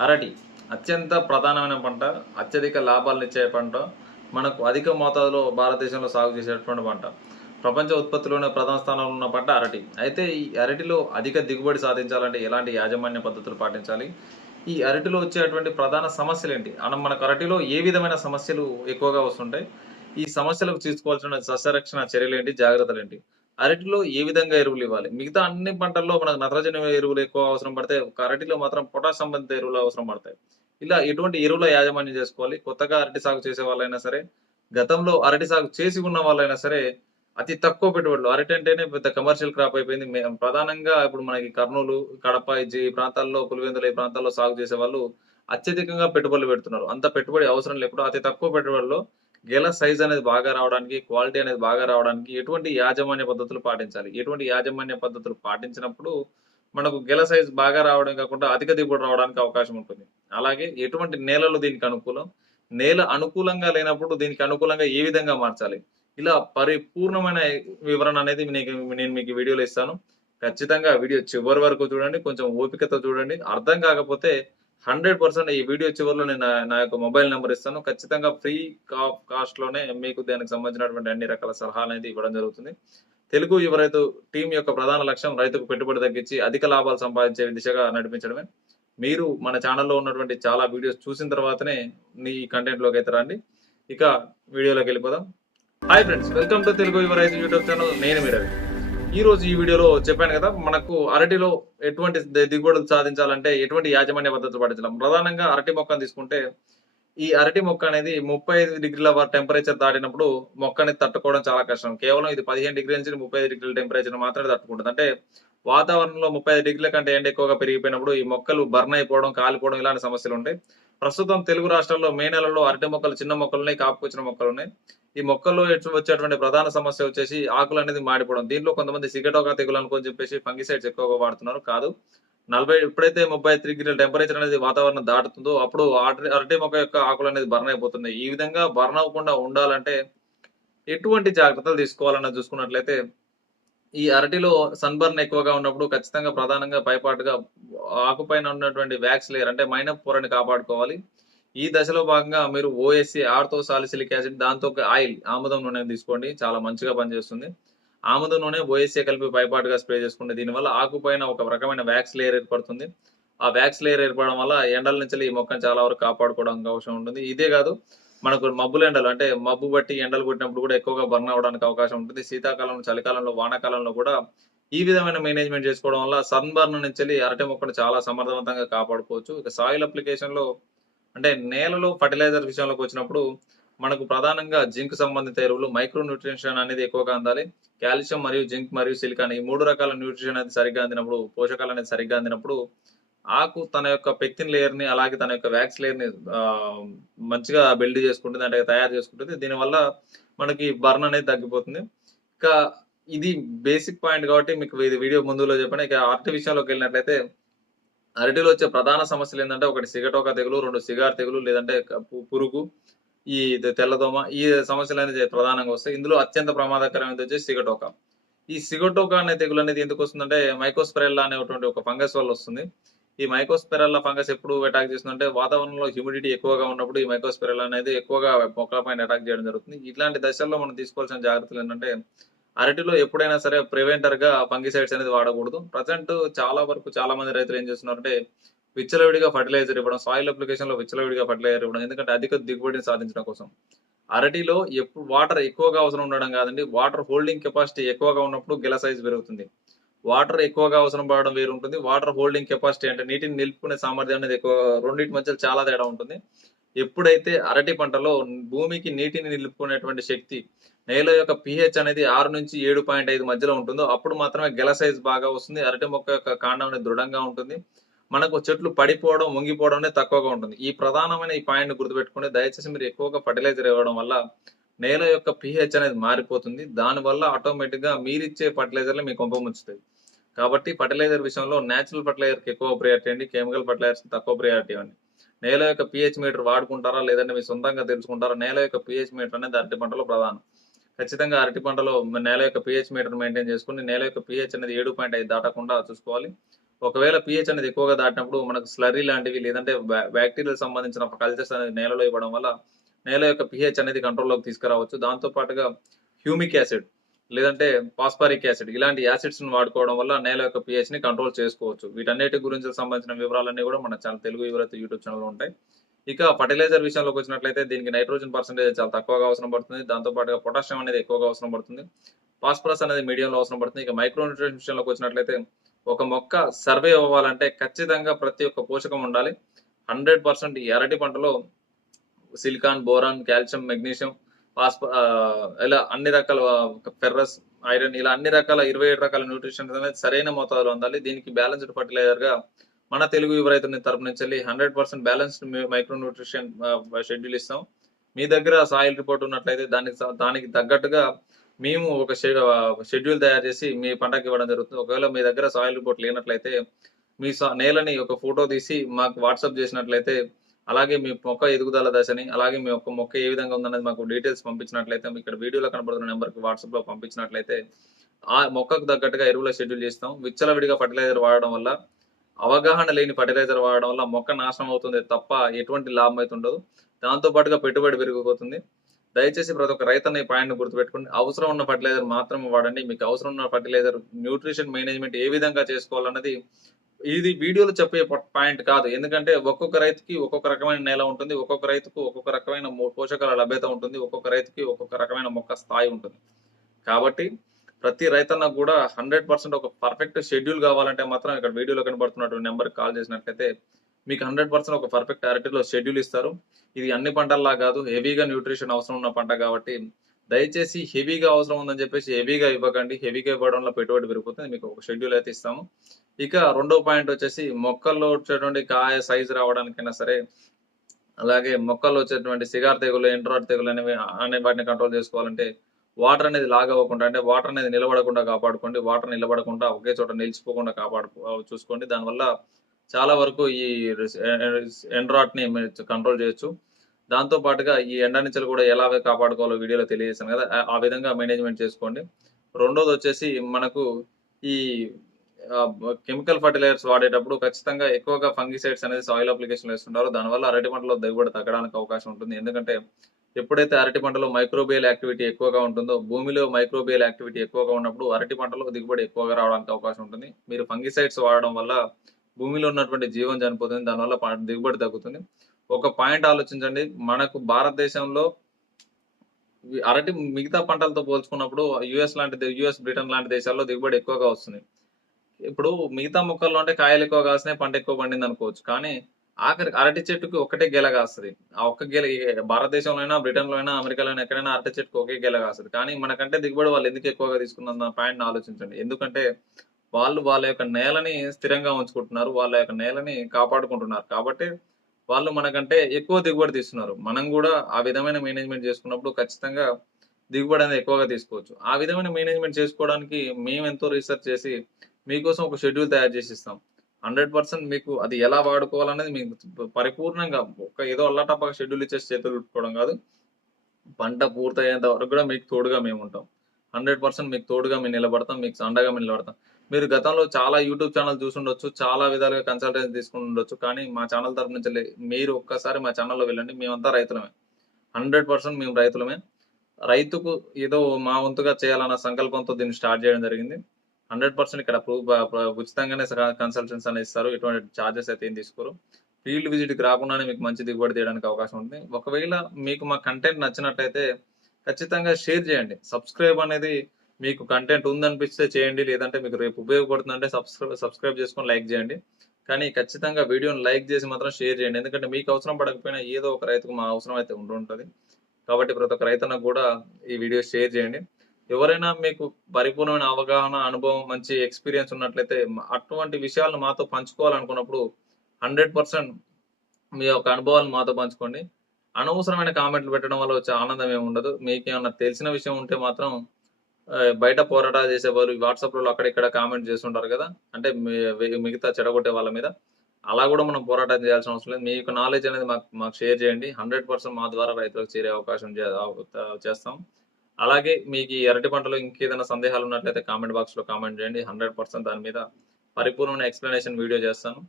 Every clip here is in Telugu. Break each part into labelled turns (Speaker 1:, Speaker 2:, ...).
Speaker 1: అరటి అత్యంత ప్రధానమైన పంట అత్యధిక లాభాలను ఇచ్చే పంట మనకు అధిక మోతాదులో భారతదేశంలో సాగు చేసేటువంటి పంట. ప్రపంచ ఉత్పత్తిలోనే ప్రధాన స్థానంలో ఉన్న పంట అరటి. అయితే ఈ అరటిలో అధిక దిగుబడి సాధించాలంటే ఎలాంటి యాజమాన్య పద్ధతులు పాటించాలి? ఈ అరటిలో వచ్చేటువంటి ప్రధాన సమస్యలు ఏంటి? మనం మనకు అరటిలో ఏ విధమైన సమస్యలు ఎక్కువగా వస్తుంటాయి? ఈ సమస్యలకు తీసుకోవాల్సిన సస్యరక్షణ చర్యలు ఏంటి? జాగ్రత్తలు ఏంటి? అరటిలో ఏ విధంగా ఎరువులు ఇవ్వాలి? మిగతా అన్ని పంటల్లో మనకు నత్రజని ఎరువులు ఎక్కువ అవసరం పడతాయి ఒక అరటిలో మాత్రం పొటాష్ సంబంధిత ఎరువులు అవసరం పడతాయి. ఇలా ఎటువంటి ఎరువుల యాజమాన్యం చేసుకోవాలి? కొత్తగా అరటి సాగు చేసే వాళ్ళైనా సరే గతంలో అరటి సాగు చేసి ఉన్న వాళ్ళైనా సరే అతి తక్కువ పెట్టుబడులు. అరటి అంటేనే పెద్ద కమర్షియల్ క్రాప్ అయిపోయింది. ప్రధానంగా ఇప్పుడు మనకి కర్నూలు కడప ఈ ప్రాంతాల్లో పులివెందుల ఈ ప్రాంతాల్లో సాగు చేసే వాళ్ళు అత్యధికంగా పెట్టుబడులు పెడుతున్నారు. అంత పెట్టుబడి అవసరం లేకుండా అతి తక్కువ పెట్టుబడిలో గెల సైజ్ అనేది బాగా రావడానికి క్వాలిటీ అనేది బాగా రావడానికి ఎటువంటి యాజమాన్య పద్ధతులు పాటించాలి? ఎటువంటి యాజమాన్య పద్ధతులు పాటించినప్పుడు మనకు గెల సైజ్ బాగా రావడం కాకుండా అధిక దిగుబడి రావడానికి అవకాశం ఉంటుంది. అలాగే ఎటువంటి నేలలు దీనికి అనుకూలం? నేల అనుకూలంగా లేనప్పుడు దీనికి అనుకూలంగా ఏ విధంగా మార్చాలి? ఇలా పరిపూర్ణమైన వివరణ అనేది మీకు నేను మీకు వీడియోలో ఇస్తాను. ఖచ్చితంగా వీడియో చివరి వరకు చూడండి. కొంచెం ఓపికతో చూడండి. అర్థం కాకపోతే హండ్రెడ్ పర్సెంట్ ఈ వీడియో చివరిలో నేను నా- యొక్క మొబైల్ నెంబర్ ఇస్తాను. ఖచ్చితంగా ఫ్రీ కాస్ట్లోనే మీకు దానికి సంబంధించినటువంటి అన్ని రకాల సలహాలు అనేది ఇవ్వడం జరుగుతుంది. తెలుగు యువ రైతు టీం యొక్క ప్రధాన లక్ష్యం రైతుకు పెట్టుబడి తగ్గించి అధిక లాభాలు సంపాదించే దిశగా నడిపించడమే. మీరు మన ఛానల్లో ఉన్నటువంటి చాలా వీడియోస్ చూసిన తర్వాతనే నీ కంటెంట్లోకి అయితే రండి. ఇక వీడియోలోకి వెళ్ళిపోదాం. Hi friends welcome to Telugu యువ రైతు యూట్యూబ్ ఛానల్ నేను మీరు ఈ రోజు ఈ వీడియోలో చెప్పాను కదా మనకు అరటిలో ఎటువంటి దిగుబడులు సాధించాలంటే ఎటువంటి యాజమాన్య పద్ధతులు పాటించాలి. ప్రధానంగా అరటి మొక్కను తీసుకుంటే ఈ అరటి మొక్క అనేది ముప్పై ఐదు డిగ్రీల టెంపరేచర్ దాటినప్పుడు మొక్కని తట్టుకోవడం చాలా కష్టం. కేవలం ఇది పదిహేను డిగ్రీల నుంచి ముప్పై ఐదు డిగ్రీల టెంపరేచర్ మాత్రమే తట్టుకుంటుంది. అంటే వాతావరణంలో ముప్పై ఐదు డిగ్రీల కంటే ఎండ ఎక్కువగా పెరిగిపోయినప్పుడు ఈ మొక్కలు బర్న్ అయిపోవడం కాలిపోవడం ఇలాంటి సమస్యలు ఉంటాయి. ప్రస్తుతం తెలుగు రాష్ట్రాల్లో మే నెలలో అరటి మొక్కలు చిన్న మొక్కలు ఉన్నాయి కాపుకొచ్చిన మొక్కలు ఉన్నాయి. ఈ మొక్కల్లో ఎటు- వచ్చేటువంటి ప్రధాన సమస్య వచ్చేసి ఆకులు అనేది మాడిపోవడం. దీంట్లో కొంతమంది సిగటోగా తెగులు అనుకొని చెప్పేసి ఫంగిసైడ్స్ ఎక్కువగా వాడుతున్నారు. కాదు నలభై ఎప్పుడైతే ముప్పై ఐదు డిగ్రీల టెంపరేచర్ అనేది వాతావరణం దాటుతుందో అప్పుడు అరటి అరటి మొక్క యొక్క ఆకులు అనేది బర్న్ అయిపోతున్నాయి. ఈ విధంగా బర్న్ అవ్వకుండా ఉండాలంటే ఎటువంటి జాగ్రత్తలు తీసుకోవాలన్న చూసుకున్నట్లయితే ఈ అరటిలో సన్బర్న్ ఎక్కువగా ఉన్నప్పుడు ఖచ్చితంగా ప్రధానంగా పైపాటుగా ఆకుపైన ఉన్నటువంటి వ్యాక్స్ లేయర్ అంటే మైనప్ పొరని కాపాడుకోవాలి. ఈ దశలో భాగంగా మీరు ఓఎస్సీ ఆర్తో సాలిసిలిక్ యాసిడ్ దాంతో ఒక ఆయిల్ ఆముదం నూనె తీసుకోండి. చాలా మంచిగా పనిచేస్తుంది. ఆముదం నూనె ఓఎస్సీ కలిపి పైపాటుగా స్ప్రే చేసుకోండి దీనివల్ల ఆకుపైన ఒక రకమైన వ్యాక్స్ లేయర్ ఏర్పడుతుంది. ఆ వ్యాక్స్ లేయర్ ఏర్పడడం వల్ల ఎండల నుంచి ఈ మొక్కను చాలా వరకు కాపాడుకోవడానికి అవసరం ఉంటుంది. ఇదే కాదు మనకు మబ్బుల ఎండలు అంటే మబ్బు బట్టి ఎండలు కొట్టినప్పుడు కూడా ఎక్కువగా బర్న్ అవ్వడానికి అవకాశం ఉంటుంది. శీతాకాలంలో చలికాలంలో వానాకాలంలో కూడా ఈ విధమైన మేనేజ్మెంట్ చేసుకోవడం వల్ల సన్ బర్న్ నుంచి అరటి మొక్కను చాలా సమర్థవంతంగా కాపాడుకోవచ్చు. ఇక సాయిల్ అప్లికేషన్లో అంటే నేలలో ఫర్టిలైజర్ విషయంలోకి వచ్చినప్పుడు మనకు ప్రధానంగా జింక్ సంబంధిత ఎరువులు మైక్రో న్యూట్రిషన్ అనేది ఎక్కువగా అందాలి. కాల్షియం మరియు జింక్ మరియు సిలికాన్ ఈ మూడు రకాల న్యూట్రిషన్ అనేది సరిగ్గా అందినప్పుడు పోషకాలు అనేది సరిగ్గా అందినప్పుడు ఆకు తన యొక్క పెక్తిన్ లేయర్ని అలాగే తన యొక్క వ్యాక్స్ లేయర్ని మంచిగా బిల్డ్ చేసుకుంటుంది అంటే తయారు చేసుకుంటుంది. దీనివల్ల మనకి బర్న్ అనేది తగ్గిపోతుంది. ఇంకా ఇది బేసిక్ పాయింట్ కాబట్టి మీకు ఇది వీడియో ముందులో చెప్పాను. ఇక అరటి విషయంలోకి వెళ్ళినట్లయితే అరటిలో వచ్చే ప్రధాన సమస్యలు ఏంటంటే ఒకటి సిగటోక తెగులు రెండు సిగార్ తెగులు లేదంటే పురుగు ఈ తెల్లదోమ ఈ సమస్యలు అనేది ప్రధానంగా వస్తాయి. ఇందులో అత్యంత ప్రమాదకరమైనది వచ్చి సిగటోక. ఈ సిగటోక అనే తెగులు అనేది ఎందుకు వస్తుందంటే మైకోస్ప్రెల్లా అనేటువంటి ఒక ఫంగస్ వల్ల వస్తుంది. ఈ మైకోస్పెరెల్లా ఫంగస్ ఎప్పుడు అటాక్ చేస్తుందంటే వాతావరణంలో హ్యూమిడిటీ ఎక్కువగా ఉన్నప్పుడు ఈ మైకోస్పెరల్ అనేది ఎక్కువగా మొక్కల పైన అటాక్ చేయడం జరుగుతుంది. ఇట్లాంటి దశల్లో మనం తీసుకోవాల్సిన జాగ్రత్తలు ఏంటంటే అరటిలో ఎప్పుడైనా సరే ప్రివెంటర్గా ఫంగిసైడ్స్ అనేది వాడకూడదు. ప్రజెంట్ చాలా వరకు చాలా మంది రైతులు ఏం చేస్తున్నారంటే విచ్చలవిడిగా ఫర్టిలైజర్ ఇవ్వడం సాయిల్ అప్లికేషన్లో విచ్చలవిడిగా ఫర్టిలైజర్ ఇవ్వడం ఎందుకంటే అధిక దిగుబడిని సాధించడం కోసం. అరటిలో ఎప్పుడు వాటర్ ఎక్కువగా అవసరం ఉండడం కాదండి వాటర్ హోల్డింగ్ కెపాసిటీ ఎక్కువగా ఉన్నప్పుడు గెల సైజ్ పెరుగుతుంది. వాటర్ ఎక్కువగా అవసరం పడడం వేరు ఉంటుంది. వాటర్ హోల్డింగ్ కెపాసిటీ అంటే నీటిని నిలుపుకునే సామర్థ్యం అనేది ఎక్కువ రెండింటి మధ్య చాలా తేడా ఉంటుంది. ఎప్పుడైతే అరటి పంటలో భూమికి నీటిని నిలుపుకునేటువంటి శక్తి నేల యొక్క పిహెచ్ అనేది ఆరు నుంచి ఏడు పాయింట్ ఐదు మధ్యలో ఉంటుందో అప్పుడు మాత్రమే గెల సైజ్ బాగా వస్తుంది. అరటి మొక్క యొక్క కాండం అనేది దృఢంగా ఉంటుంది. మనకు చెట్లు పడిపోవడం వంగిపోవడం అనేది తక్కువగా ఉంటుంది. ఈ ప్రధానమైన ఈ పాయింట్ గుర్తుపెట్టుకుని దయచేసి మీరు ఎక్కువగా ఫర్టిలైజర్ ఇవ్వడం వల్ల నేల యొక్క పిహెచ్ అనేది మారిపోతుంది. దానివల్ల ఆటోమేటిక్గా మీరిచ్చే ఫర్టిలైజర్లు మీ కొంప ముంచుతాయి. కాబట్టి ఫర్టిలైజర్ విషయంలో నేచురల్ ఫర్టిలైజర్కి ఎక్కువ ప్రియారిటీ అండి. కెమికల్ ఫర్టిలైజర్స్ తక్కువ ప్రియారిటీ అండి. నేల యొక్క పిహెచ్ మీటర్ వాడుకుంటారా? లేదంటే మీ సొంతంగా తెలుసుకుంటారా? నేల యొక్క పిహెచ్ మీటర్ అనేది అరటి పంటలో ప్రధానం. ఖచ్చితంగా అరటి పంటలో నేల యొక్క పిహెచ్ మీటర్ మెయింటైన్ చేసుకుని నేల యొక్క పిహెచ్ అనేది ఏడు పాయింట్ ఐదు దాటకుండా చూసుకోవాలి. ఒకవేళ పిహెచ్ అనేది ఎక్కువగా దాటినప్పుడు మనకు స్లరీ లాంటివి లేదంటే బ్యాక్టీరియల్ సంబంధించిన కల్చర్స్ అనేది నేలలో ఇవ్వడం వల్ల నేల యొక్క పిహెచ్ అనేది కంట్రోల్లోకి తీసుకురావచ్చు. దాంతో పాటుగా హ్యూమిక్ యాసిడ్ లేదంటే పాస్పారిక్ యాసిడ్ ఇలాంటి యాసిడ్స్ను వాడుకోవడం వల్ల నేల యొక్క పిహెచ్ని కంట్రోల్ చేసుకోవచ్చు. వీటన్నిటి గురించి సంబంధించిన వివరాలన్నీ కూడా మన ఛానల్ తెలుగు వివరత యూట్యూబ్ ఛానల్ ఉంటాయి. ఇక ఫర్టిలైజర్ విషయంలోకి వచ్చినట్లయితే దీనికి నైట్రోజన్ పర్సెంటేజ్ చాలా తక్కువగా అవసరం పడుతుంది. దాంతో పాటుగా పొటాషియం అనేది ఎక్కువగా అవసరం పడుతుంది. ఫాస్ఫరస్ అనేది మీడియంలో అవసరం పడుతుంది. ఇక మైక్రోన్యూట్రియన్ విషయంలోకి వచ్చినట్లయితే ఒక మొక్క సర్వే అవ్వాలంటే ఖచ్చితంగా ప్రతి ఒక్క పోషకం ఉండాలి. హండ్రెడ్ పర్సెంట్ ఈ అరటి పంటలో సిలికాన్ బోరాన్ కాల్షియం మెగ్నీషియం ఫాస్ఫ ఇలా అన్ని రకాల ఫెర్రస్ ఐరన్ ఇలా అన్ని రకాల ఇరవై ఏడు రకాల న్యూట్రిషన్ అనేది సరైన మోతాదులో ఉండాలి. దీనికి బ్యాలెన్స్డ్ ఫర్టిలైజర్గా మన తెలుగు యువ రైతుని తరపు నుంచి వెళ్ళి hundred percent balanced micro nutrition schedule ఇస్తాం. మీ దగ్గర సాయిల్ రిపోర్ట్ ఉన్నట్లయితే దానికి దానికి తగ్గట్టుగా మేము ఒక షెడ్యూల్ తయారు చేసి మీ పంటకి ఇవ్వడం జరుగుతుంది. ఒకవేళ మీ దగ్గర సాయిల్ రిపోర్ట్ లేనట్లయితే మీ నేలని ఒక ఫోటో తీసి మాకు వాట్సాప్ చేసినట్లయితే అలాగే మీ మొక్క ఎదుగుదల దశని అలాగే మీ యొక్క మొక్క ఏ విధంగా ఉందనేది మాకు డీటెయిల్స్ పంపించినట్లయితే మీకు ఇక్కడ వీడియోలో కనబడుతున్న నెంబర్కి వాట్సాప్లో పంపించినట్లయితే ఆ మొక్కకు తగ్గట్టుగా ఎరువుల షెడ్యూల్ చేస్తాం. విచ్చలవిడిగా ఫర్టిలైజర్ వాడడం వల్ల అవగాహన లేని ఫర్టిలైజర్ వాడడం వల్ల మొక్క నాశనం అవుతుంది తప్ప ఎటువంటి లాభం అయితే ఉండదు. దాంతో పాటుగా పెట్టుబడి పెరిగిపోతుంది. దయచేసి ప్రతి ఒక్క రైతన్న ఈ పాయింట్ గుర్తుపెట్టుకోండి. అవసరం ఉన్న ఫర్టిలైజర్ మాత్రమే వాడండి. మీకు అవసరం ఉన్న ఫర్టిలైజర్ న్యూట్రిషన్ మేనేజ్మెంట్ ఏ విధంగా చేసుకోవాలన్నది ఇది వీడియోలో చెప్పే పాయింట్ కాదు. ఎందుకంటే ఒక్కొక్క రైతుకి ఒక్కొక్క రకమైన నేల ఉంటుంది. ఒక్కొక్క రైతుకు ఒక్కొక్క రకమైన పోషకాల లభ్యత ఉంటుంది. ఒక్కొక్క రైతుకి ఒక్కొక్క రకమైన మొక్క స్థాయి ఉంటుంది. కాబట్టి ప్రతి రైతన్న కూడా హండ్రెడ్ పర్సెంట్ ఒక పర్ఫెక్ట్ షెడ్యూల్ కావాలంటే మాత్రం ఇక్కడ వీడియోలో కనబడుతున్నటువంటి నెంబర్కి కాల్ చేసినట్లయితే మీకు హండ్రెడ్ పర్సెంట్ ఒక పర్ఫెక్ట్ అరటిలో షెడ్యూల్ ఇస్తారు. ఇది అన్ని పంటల్లా కాదు హెవీగా న్యూట్రిషన్ అవసరం ఉన్న పంట కాబట్టి దయచేసి హెవీగా అవసరం ఉందని చెప్పేసి హెవీగా ఇవ్వకండి. హెవీగా ఇవ్వడంలో పెట్టుబడి పెరిగిపోతుంది. మీకు ఒక షెడ్యూల్ అయితే ఇస్తాము. ఇక రెండో పాయింట్ వచ్చేసి మొక్కల్లో వచ్చేటువంటి కాయ సైజు రావడానికైనా సరే అలాగే మొక్కల్లో వచ్చేటువంటి సిగార్ తెగులు ఎంట్రాట్ తెగులు అనేవి అనే వాటిని కంట్రోల్ చేసుకోవాలంటే వాటర్ అనేది లాగ్ అవ్వకుండా అంటే వాటర్ అనేది నిలబడకుండా కాపాడుకోండి. వాటర్ నిలబడకుండా ఒకే చోట నిలిచిపోకుండా కాపాడు చూసుకోండి. దానివల్ల చాలా వరకు ఈ ఎండ్రాట్ని కంట్రోల్ చేయొచ్చు. దాంతో పాటుగా ఈ ఎండ నుంచెలు కూడా ఎలా కాపాడుకోవాలో వీడియోలో తెలియజేశాను కదా. ఆ విధంగా మేనేజ్మెంట్ చేసుకోండి. రెండోది వచ్చేసి మనకు ఈ కెమికల్ ఫర్టిలైజర్స్ వాడేటప్పుడు ఖచ్చితంగా ఎక్కువగా ఫంగిసైడ్స్ అనేది సాయిల్ అప్లికేషన్ వేస్తుంటారు. దానివల్ల అరటి పంటలో దిగుబడి తగ్గడానికి అవకాశం ఉంటుంది. ఎందుకంటే ఎప్పుడైతే అరటి పంటలో మైక్రోబియల్ యాక్టివిటీ ఎక్కువగా ఉంటుందో భూమిలో మైక్రోబియల్ యాక్టివిటీ ఎక్కువగా ఉన్నప్పుడు అరటి పంటలో దిగుబడి ఎక్కువగా రావడానికి అవకాశం ఉంటుంది. మీరు ఫంగిసైడ్స్ వాడడం వల్ల భూమిలో ఉన్నటువంటి జీవం చనిపోతుంది. దానివల్ల దిగుబడి తగ్గుతుంది. ఒక పాయింట్ ఆలోచించండి. మనకు భారతదేశంలో అరటి మిగతా పంటలతో పోల్చుకున్నప్పుడు యుఎస్ లాంటి యుఎస్ బ్రిటన్ లాంటి దేశాల్లో దిగుబడి ఎక్కువగా వస్తుంది. ఇప్పుడు మిగతా మొక్కల్లో అంటే కాయలు ఎక్కువ కాసినాయి పంట ఎక్కువ పండింది అనుకోవచ్చు. కానీ ఆఖరి అరటి చెట్టుకి ఒకటే గెల కాస్తుంది. ఆ ఒక్క గెల భారతదేశంలో అయినా బ్రిటన్లో అయినా అమెరికాలో అయినా ఎక్కడైనా అరటి చెట్టుకి ఒకే గెల కాస్తుంది. కానీ మనకంటే దిగుబడి వాళ్ళు ఎందుకు ఎక్కువగా తీసుకున్న పాయింట్ ఆలోచించండి. ఎందుకంటే వాళ్ళు వాళ్ళ యొక్క నేలని స్థిరంగా ఉంచుకుంటున్నారు వాళ్ళ యొక్క నేలని కాపాడుకుంటున్నారు. కాబట్టి వాళ్ళు మనకంటే ఎక్కువ దిగుబడి తీస్తున్నారు. మనం కూడా ఆ విధమైన మేనేజ్మెంట్ చేసుకున్నప్పుడు ఖచ్చితంగా దిగుబడి అనేది ఎక్కువగా తీసుకోవచ్చు. ఆ విధమైన మేనేజ్మెంట్ చేసుకోవడానికి మేము ఎంతో రీసెర్చ్ చేసి మీకోసం ఒక షెడ్యూల్ తయారు చేసి ఇస్తాం హండ్రెడ్ పర్సెంట్ మీకు అది ఎలా వాడుకోవాలనేది మీకు పరిపూర్ణంగా ఒక ఏదో అల్లటప్పగా షెడ్యూల్ ఇచ్చేసి చేతులు ఉట్టుకోవడం కాదు. పంట పూర్తయ్యేంత వరకు కూడా మీకు తోడుగా మేము ఉంటాం. హండ్రెడ్ పర్సెంట్ మీకు తోడుగా మేము నిలబడతాం మీకు అండగా మేము నిలబడతాం. మీరు గతంలో చాలా యూట్యూబ్ ఛానల్ చూసుండొచ్చు చాలా విధాలుగా కన్సల్టెన్సీ తీసుకుని ఉండొచ్చు కానీ మా ఛానల్ తరపు నుంచి మీరు ఒక్కసారి మా ఛానల్లో వెళ్ళండి మేమంతా రైతులమే. హండ్రెడ్ పర్సెంట్ మేము రైతులమే. రైతుకు ఏదో మా వంతుగా చేయాలన్న సంకల్పంతో దీన్ని స్టార్ట్ చేయడం జరిగింది. హండ్రెడ్ పర్సెంట్ ఇక్కడ ప్రూఫ్ ఉచితంగానే కన్సల్టెన్స్ అనేది ఇస్తారు. ఎటువంటి ఛార్జెస్ అయితే ఏం తీసుకోరు. ఫీల్డ్ విజిట్కి రాకుండానే మీకు మంచి దిగుబడి తీయడానికి అవకాశం ఉంటుంది. ఒకవేళ మీకు మా కంటెంట్ నచ్చినట్టయితే ఖచ్చితంగా షేర్ చేయండి. సబ్స్క్రైబ్ అనేది మీకు కంటెంట్ ఉందనిపిస్తే చేయండి. లేదంటే మీకు రేపు ఉపయోగపడుతుందంటే సబ్స్క్రైబ్ సబ్స్క్రైబ్ చేసుకొని లైక్ చేయండి. కానీ ఖచ్చితంగా వీడియోని లైక్ చేసి మాత్రం షేర్ చేయండి. ఎందుకంటే మీకు అవసరం పడకపోయినా ఏదో ఒక రైతుకు మా అవసరం అయితే ఉండి ఉంటుంది. కాబట్టి ప్రతి ఒక్క రైతన్నకు కూడా ఈ వీడియో షేర్ చేయండి. ఎవరైనా మీకు పరిపూర్ణమైన అవగాహన అనుభవం మంచి ఎక్స్పీరియన్స్ ఉన్నట్లయితే అటువంటి విషయాలను మాతో పంచుకోవాలనుకున్నప్పుడు హండ్రెడ్ పర్సెంట్ మీ యొక్క అనుభవాలను మాతో పంచుకోండి. అనవసరమైన కామెంట్లు పెట్టడం వల్ల వచ్చే ఆనందం ఏమి ఉండదు. మీకు ఏమన్నా తెలిసిన విషయం ఉంటే మాత్రం బయట పోరాటాలు చేసే వాళ్ళు వాట్సాప్లో అక్కడిక్కడ కామెంట్ చేస్తుంటారు కదా. అంటే మిగతా చెడగొట్టే వాళ్ళ మీద. అలా కూడా మనం పోరాటం చేయాల్సిన అవసరం లేదు. మీకు నాలెడ్జ్ అనేది మాకు మాకు షేర్ చేయండి. హండ్రెడ్ పర్సెంట్ మా ద్వారా రైతులకు చేరే అవకాశం చేస్తాం. అలాగే మీకు ఈ అరటి పంటలో ఇంకేదైనా సందేహాలు ఉన్నట్లయితే కామెంట్ బాక్స్లో కామెంట్ చేయండి. హండ్రెడ్ పర్సెంట్ దాని మీద పరిపూర్ణమైన ఎక్స్ప్లెనేషన్ వీడియో చేస్తాను.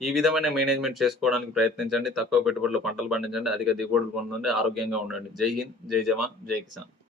Speaker 1: ఈ విధమైన మేనేజ్మెంట్ చేసుకోవడానికి ప్రయత్నించండి. తక్కువ పెట్టుబడులు పంటలు పండించండి. అధిక దిగుబడులు పొందండి. ఆరోగ్యంగా ఉండండి. జై హింద్ జై జవాన్ జై కిసాన్.